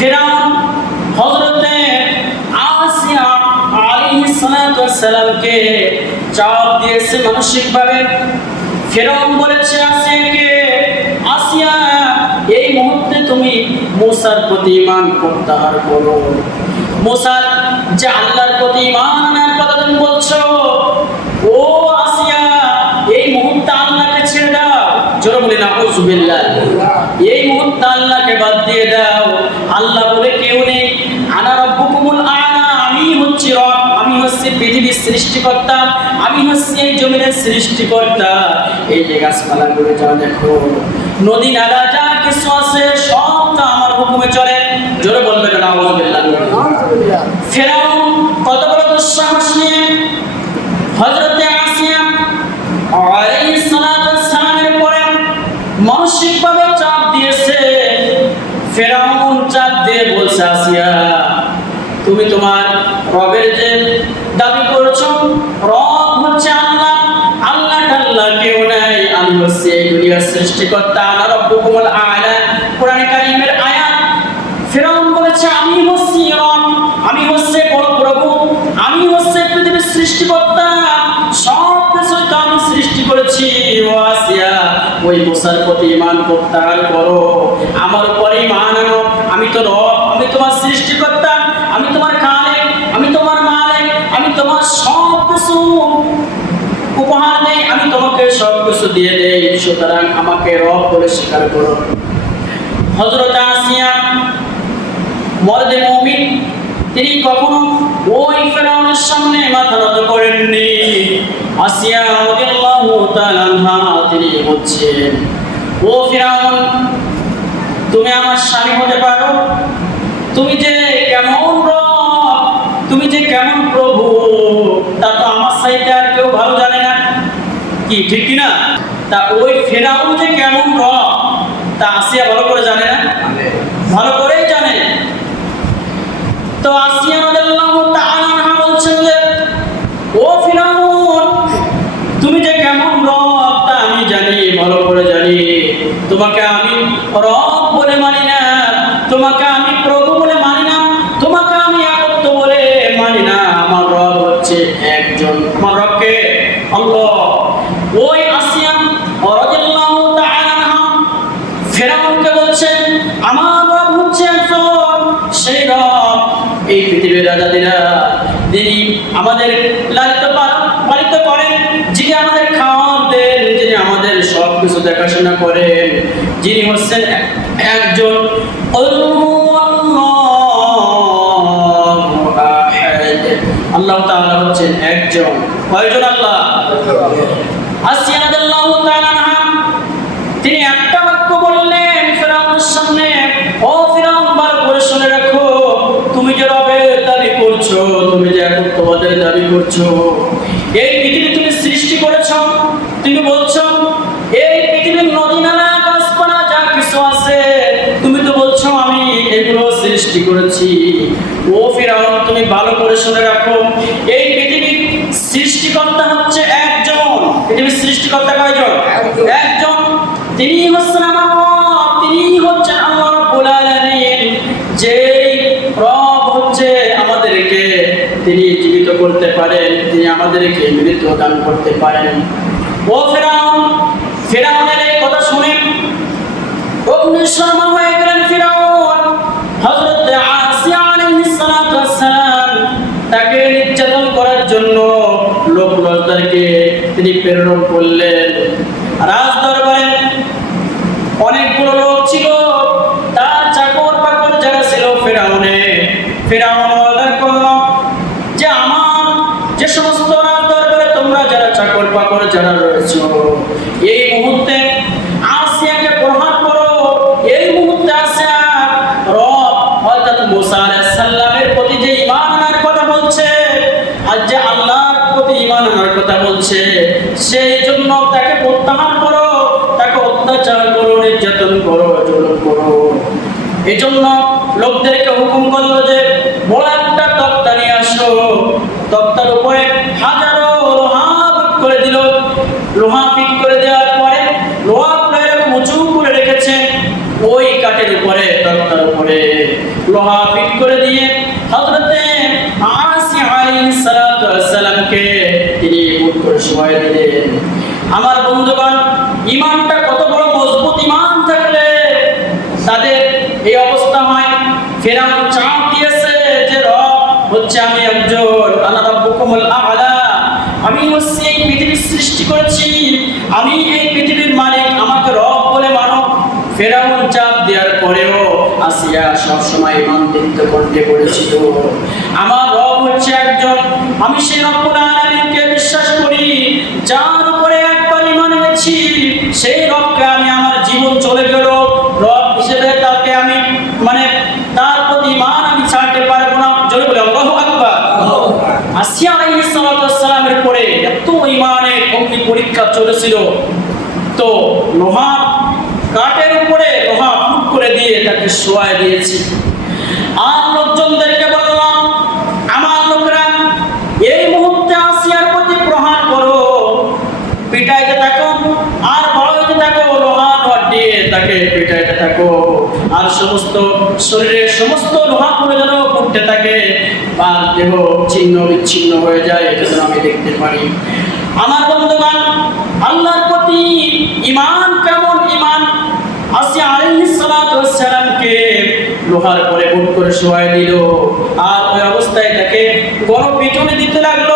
ফেরাউন হযরতে আসিয়া আলাইহিস সালাতু ওয়াস সালামকে চাপ দিয়েছে মানসিকভাবে। ফেরাউন বলেছে, আসিয়াকে, আসিয়া, এই মুহূর্তে তুমি মুসার প্রতি ঈমান প্রত্যাহার করো। মুসার, যে আল্লাহর প্রতি ঈমান আনার কথা তুমি বলছো বলি না উজুবিল্লাহ এই মুহূর্তে আল্লাহকে বাদ দিয়ে দাও। আল্লাহ বলে কেউ নেই। আনা রব্বুকুমুল আলা আমি হচ্ছি রব। আমি হচ্ছি পৃথিবীর সৃষ্টিকর্তা। আমি হচ্ছি এই জমিনের সৃষ্টিকর্তা। এই যে গাছপালা করে যাও দেখো। নদী নালা যা কিছু আছে সব তো আমার হুকুমে চলে। জোরে বলবেন না আউযুবিল্লাহ ফেরাউন কত বড় দুঃসাহস নিয়ে হযরতে আসিয়া আলাইহিস মানসিকভাবে চাপ দিয়েছে। চাপ দিয়ে বলছে, আসিয়া, তুমি তোমার রবের যে দাবি করছ, রব হচ্ছে আল্লাহ। আল্লাহ টাল্লাহ কেউ নাই। আমি হচ্ছে এই দুনিয়ার সৃষ্টিকর্তা কোরআনে আয়াত বলেছে, আমি হচ্ছি রব, আমি হচ্ছে বড় প্রভু, আমি হচ্ছে পৃথিবীর সৃষ্টিকর্তা ওই মুসার প্রতি ইমান প্রত্যাহার করো। আমার উপরে ইমান আনো। আমি তো রব, আমি তোমার সৃষ্টিকর্তা, আমি তোমার খালেক, আমি তোমার মালিক, আমি তোমার সব কিছু উপহার দেই, আমি তোমাকে সব কিছু দিয়ে দেই। সুতরাং আমাকে রব বলে স্বীকার করো। হজরত আসিয়া, মর্দে মমিন, তিনি কখনো ওই ফেরাউনের সামনে মাথা নত করেননি। আসিয়া রাদিয়াল্লাহু তাআলা আনহা তিনি বলছেন ও ফেরাউন তুমি আমার স্বামী হতে পারো? তুমি যে কেমন রব তুমি যে কেমন প্রভু তা তো আমার সাইডে আর কেউ ভালো জানে না। কি ঠিক কি না তা ওই ফেরাউন যে কেমন রব তা আসিয়া ভালো করে জানে না? ভালো করেই জানে। তো আসিয়া রাদিয়াল্লাহু তাআলা আনহা বলছেন যে ও ফিরাউন তুমি যে কেমন রব তা আমি জানি ভালো করে জানি তোমাকে আমি রব বলে মানি না, তোমাকে আমি প্রভু বলে মানি না, তোমাকে আমি একত্ব বলে মানি না। আমার রব হচ্ছে একজন। আমার রবকে ওই তাআলা ফেরাউনকে বলছেন, আমার রব হচ্ছে একজন, সেই রব এই পৃথিবীর রাজাদিরা যিনি আমাদের লালিত পালিত করেন, যিনি আমাদের সব কিছু দেখাশোনা করেন যিনি হচ্ছেন এক- একজন। আল্লাহ তাআলা হচ্ছেন একজন কয়জন আল্লাহ সৃষ্টি করেছি। ও ফিরাউন তুমি ভালো করে শুনে রাখো। এই পৃথিবীর সৃষ্টিকর্তা হচ্ছে একজন। পৃথিবীর সৃষ্টিকর্তা কয়জন? একজন। তিনি হচ্ছেন আমার তিনি হচ্ছেন আল্লাহ রাব্বুল আলামিন। যেই রব হচ্ছে আমাদেরকে তিনি জীবিত করতে পারেন তিনি আমাদেরকে মৃত্যু দান করতে পারেন। ও ফেরাউন ফেরাউনের এই কথা শুনে অগ্নিশর্মা হয়ে গেলেন ফিরাউন। জন্য লোক লজদারকে তিনি প্রেরণ করলেন। রাজ দরবারে অনেকগুলো লোক ছিল। তার চাকর বাকর যারা ছিল ফেরাউনে, ফেরাউন যে সমস্ত রাজ দরবারে তোমরা যারা চাকর বাকর যারা রয়েছে, এই মুহূর্তে কথা বলছে, সেই জন্য তাকে প্রত্যাহার করো, তাকে অত্যাচার করো, নির্যাতন করো, জুলুম করো। এই জন্য লোকদেরকে হুকুম করল যে বড় একটা তক্তা নিয়ে আসো। তক্তার উপরে হাজারো লোহা করে দিল। লোহা ফিট করে দেওয়ার পরে লোহা উঁচু করে রেখেছে, ওই কাঠের উপরে, তক্তার উপরে। লোহা ফিট করে শোয়াই দিলেন আমার বন্ধুগণ, ইমানটা কত বড় মজবুত ইমান থাকলে তাদের এই অবস্থা হয়। ফেরাউন চাপ দিয়েছে যে, রব, হচ্ছে আমি একজন, আল্লাহ রাব্বুকুমুল আ'লা। আমি হচ্ছে এই পৃথিবীর সৃষ্টি করেছি। আমি এই পৃথিবীর মালিক, আমাকে রব বলে মানো। ফেরাউন চাপ দেওয়ার পরেও আসিয়া সব সময় ইমান দীপ্ত কণ্ঠে পড়েছিল আমার রব হচ্ছে একজন, আমি বিশ্বাস করি যার উপরে একবার ইমান এনেছি, সেই রবকে আমি আমার জীবন চলে গেল। রব হিসেবে তাকে আমি মানে তার প্রতি ইমান আমি ছাড়তে পারব না। জোরে বলে, আল্লাহু আকবার। আসিয়া আলাইহিস ওয়াসসালামের পরে এত ইমানের অগ্নি পরীক্ষা চলেছিল। তো লোহা কাঠের উপরে, লোহা ফুট করে দিয়ে তাকে শোয়ায় দিয়েছি। আর লোকজনদেরকে বললাম আমার লোকরা এই মুহূর্তে আসিয়ার প্রতি প্রহার করো পিটাইতে থাকো আর বড় হইতে থাকো লোহা রড দিয়ে তাকে, পিটাইতে থাকো। আর সমস্ত শরীরের সমস্ত লোহা পড়ে যেন উঠতে থাকে আর দেহ ছিন্ন বিচ্ছিন্ন হয়ে যায়, এটা যেন আমি দেখতে পারি। আমার বন্ধুগণ, আল্লাহর প্রতি ইমান কেমন ইমান আসিয়া আলাইহিস সালাতু লোহার পরে বুট করে শোয়াই দিল। আর ওই অবস্থায় তাকে গরম পিটুনি দিতে লাগল।